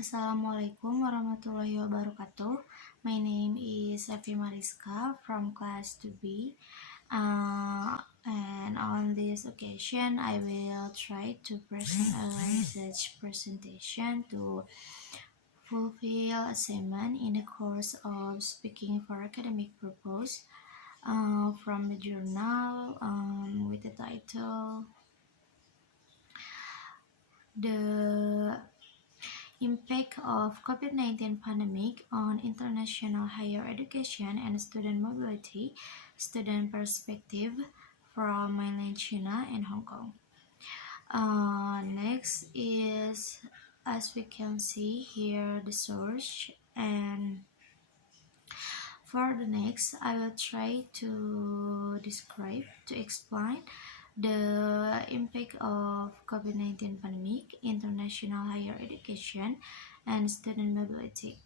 Assalamualaikum warahmatullahi wabarakatuh. My name is Revi Mariska from class 2B. And on this occasion, I will try to present a research presentation to fulfill assignment in the course of speaking for academic purpose from the journal with the title The Impact of COVID-19 Pandemic on International Higher Education and Student Mobility, Student Perspective from Mainland China and Hong Kong. Next is, as we can see here, the source, and for the next, I will try to explain the impact of COVID-19 pandemic, international higher education, and student mobility.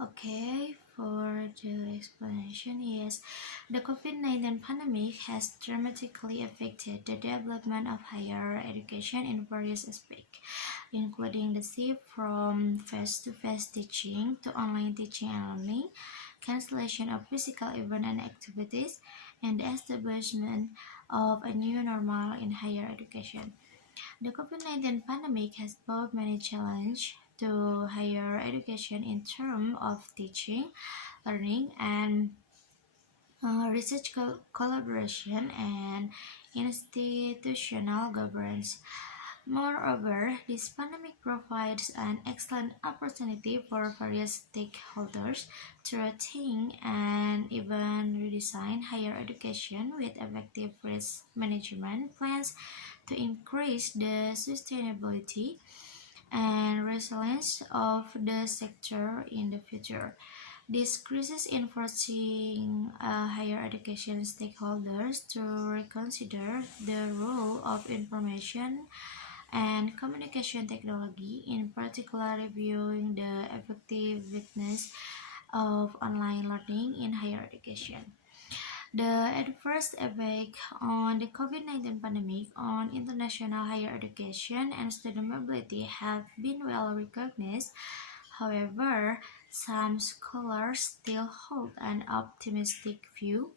Okay, for the explanation, yes, the COVID-19 pandemic has dramatically affected the development of higher education in various aspects, including the shift from face-to-face teaching to online teaching and learning, cancellation of physical events and activities, and the establishment of a new normal in higher education. The COVID-19 pandemic has posed many challenges to higher education in terms of teaching, learning, and research collaboration and institutional governance. Moreover, this pandemic provides an excellent opportunity for various stakeholders to rethink and even redesign higher education with effective risk management plans to increase the sustainability and resilience of the sector in the future. This crisis is forcing higher education stakeholders to reconsider the role of information and communication technology, in particular reviewing the effectiveness of online learning in higher education. The adverse effect on the COVID-19 pandemic on international higher education and student mobility have been well recognized. However, some scholars still hold an optimistic view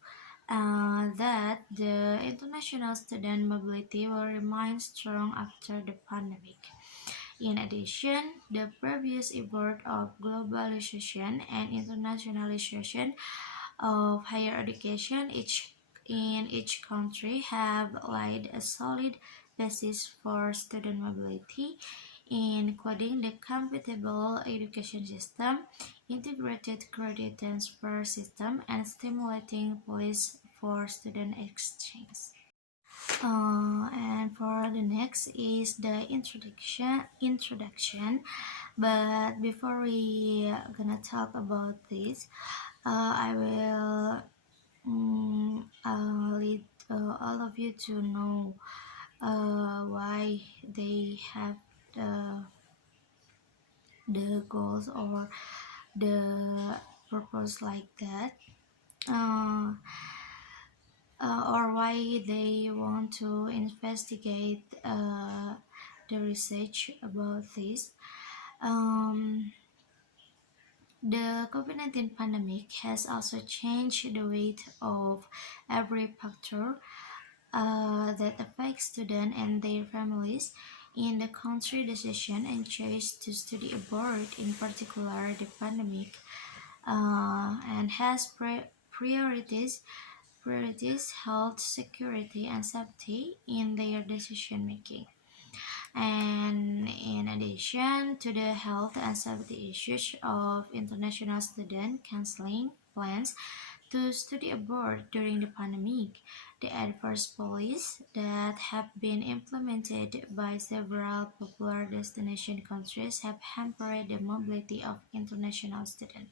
that the international student mobility will remain strong after the pandemic. In addition, the previous effort of globalization and internationalization of higher education in each country have laid a solid basis for student mobility, including the compatible education system, integrated credit transfer system, and stimulating policies for student exchange. And for the next is the introduction. But before we gonna talk about this, I will lead all of you to know why they have the goals or the purpose like that, or why they want to investigate the research about this. The COVID-19 pandemic has also changed the weight of every factor that affects students and their families in the country decision and choice to study abroad, in particular the pandemic, and has priorities health, security, and safety in their decision making. And in addition to the health and safety issues of international students canceling plans to study abroad during the pandemic, the adverse policies that have been implemented by several popular destination countries have hampered the mobility of international students.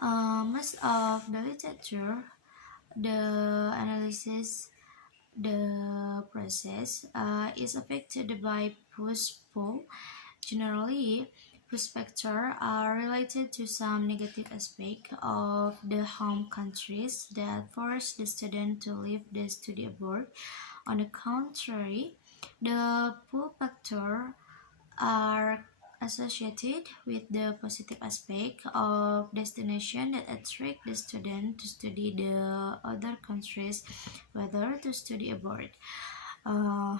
Most of the literature, the analysis, the process is affected by push-pull. Generally, push factors are related to some negative aspect of the home countries that force the student to leave the study abroad. On the contrary, the pull factors are associated with the positive aspect of destination that attract the student to study the other countries, whether to study abroad. Uh,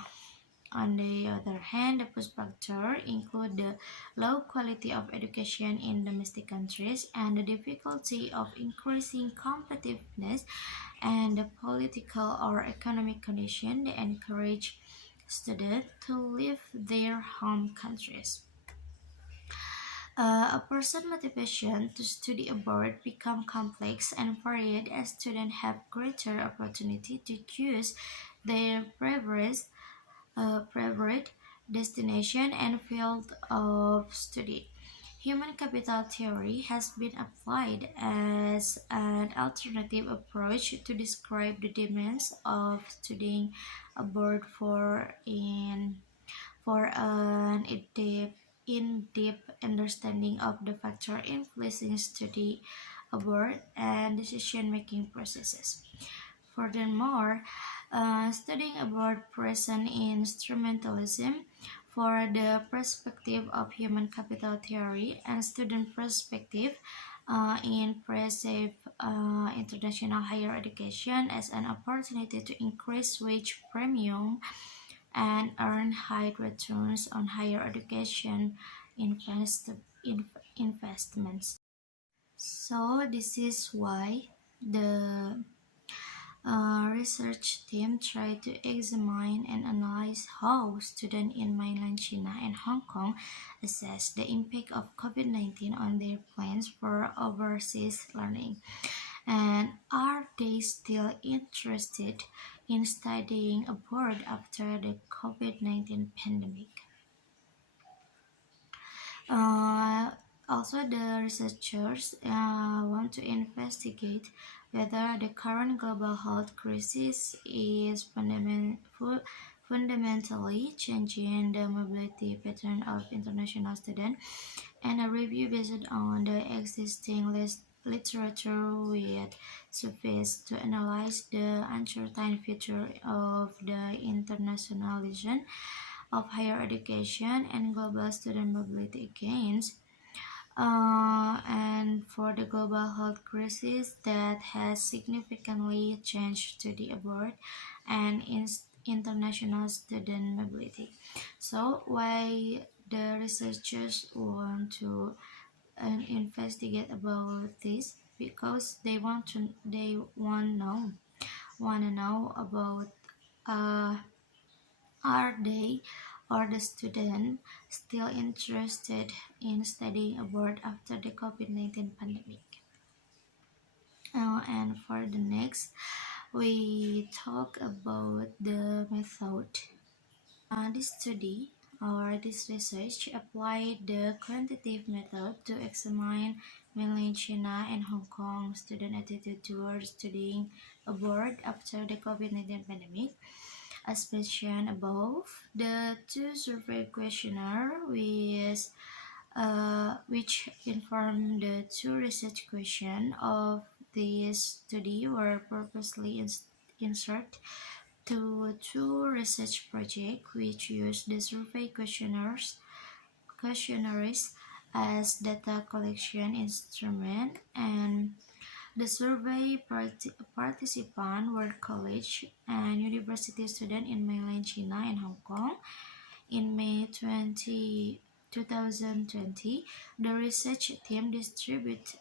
on the other hand, the push factor include the low quality of education in domestic countries and the difficulty of increasing competitiveness and the political or economic condition that encourage students to leave their home countries. A person's motivation to study abroad become complex and varied as students have greater opportunity to choose their favorite destination and field of study. Human capital theory has been applied as an alternative approach to describe the demands of studying abroad for an in-depth understanding of the factor influencing study abroad and decision-making processes. Furthermore, studying abroad presents instrumentalism for the perspective of human capital theory and student perspective in perceive international higher education as an opportunity to increase wage premium and earn high returns on higher education invest, investments. So this is why the research team tried to examine and analyze how students in mainland China and Hong Kong assess the impact of COVID-19 on their plans for overseas learning. And are they still interested in studying abroad after the COVID-19 pandemic? Uh, Also, the researchers want to investigate whether the current global health crisis is fundamentally changing the mobility pattern of international students, and a review based on the existing literature with suffice to analyze the uncertain future of the internationalization of higher education and global student mobility gains, and for the global health crisis that has significantly changed to the abroad and international student mobility. So why the researchers want to investigate about this? Because they want to know about uh, are they or the student still interested in studying abroad after the COVID-19 pandemic? And for the next, we talk about the method. This study or this research applied the quantitative method to examine mainland China and Hong Kong student attitude towards studying abroad after the COVID-19 pandemic. As mentioned above, the two survey questionnaire which inform the two research questions of this study were purposely inserted to two research projects which use the survey questionnaires as data collection instrument, and the survey participants were college and university students in mainland China and Hong Kong. In May 2020, the research team distribute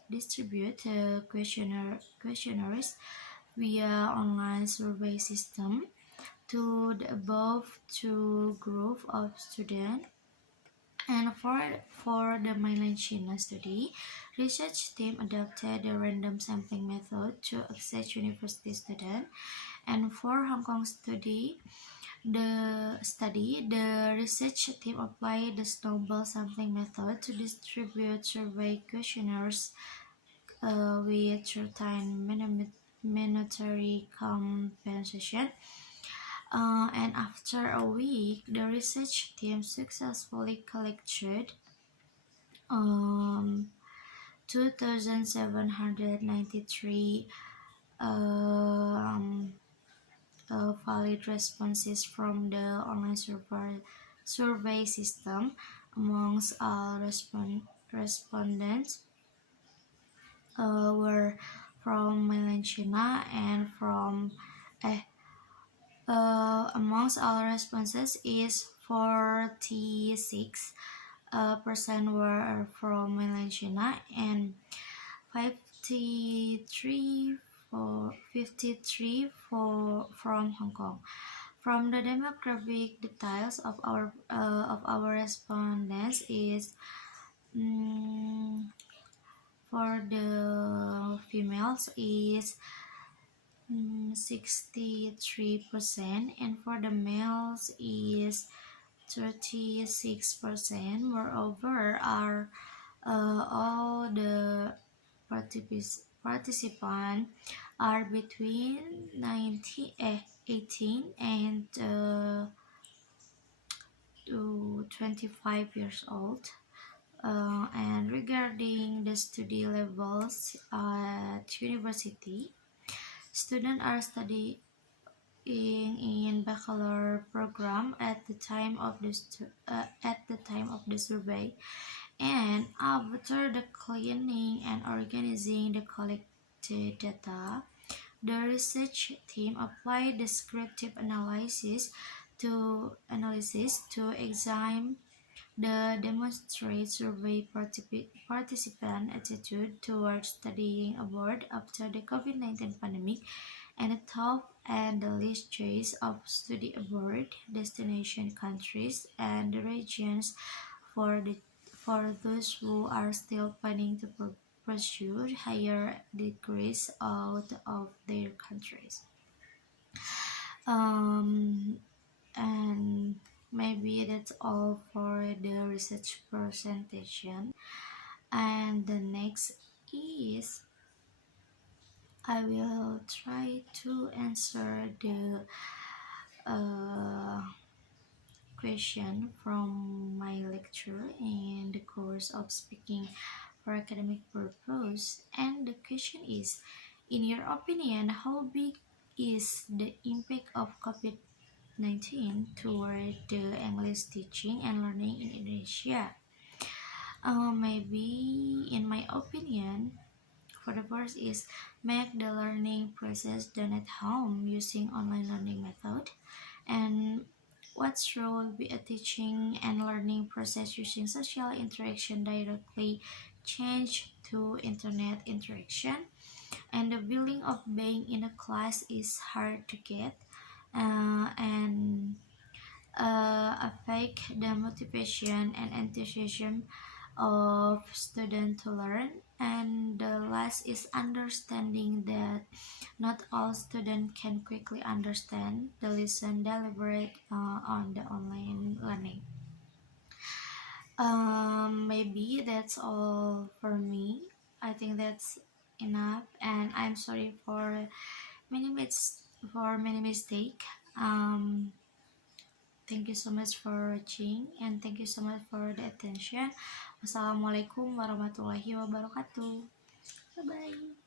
questionnaires via online survey system to the above two group of students. And for the mainland China study, research team adopted the random sampling method to assess university students. And for Hong Kong the research team applied the snowball sampling method to distribute survey questionnaires with certain monetary compensation. And after a week, the research team successfully collected 2,793 um, valid responses from the online survey system, amongst all respondents were from mainland China and amongst all responses is 46% were from mainland China and 53 from Hong Kong. From the demographic details of our respondents is for the females is 63% and for the males is 36%. Moreover, all the participants are between 18 and to 25 years old. And regarding the study levels at university, students are studying in bachelor program at the time of the survey, and after the cleaning and organizing the collected data, the research team applied descriptive analysis to examine the demonstrate survey participant attitude towards studying abroad after the COVID-19 pandemic and the top and the least choice of study abroad destination countries and the regions for those who are still planning to pursue higher degrees out of their countries. And maybe that's all for the research presentation. And the next is I will try to answer the question from my lecture in the course of speaking for academic purpose. And the question is, in your opinion, how big is the impact of COVID-19 toward the English teaching and learning in Indonesia? Maybe in my opinion, for the first is make the learning process done at home using online learning method. And what's role be a teaching and learning process using social interaction directly change to internet interaction. And the feeling of being in a class is hard to get and affect the motivation and enthusiasm of students to learn. And the last is understanding that not all students can quickly understand the lesson delivered on the online learning. Maybe that's all for me. I think that's enough, and I'm sorry for many mistake. Thank you so much for watching and thank you so much for the attention. Wassalamualaikum warahmatullahi wabarakatuh. Bye bye.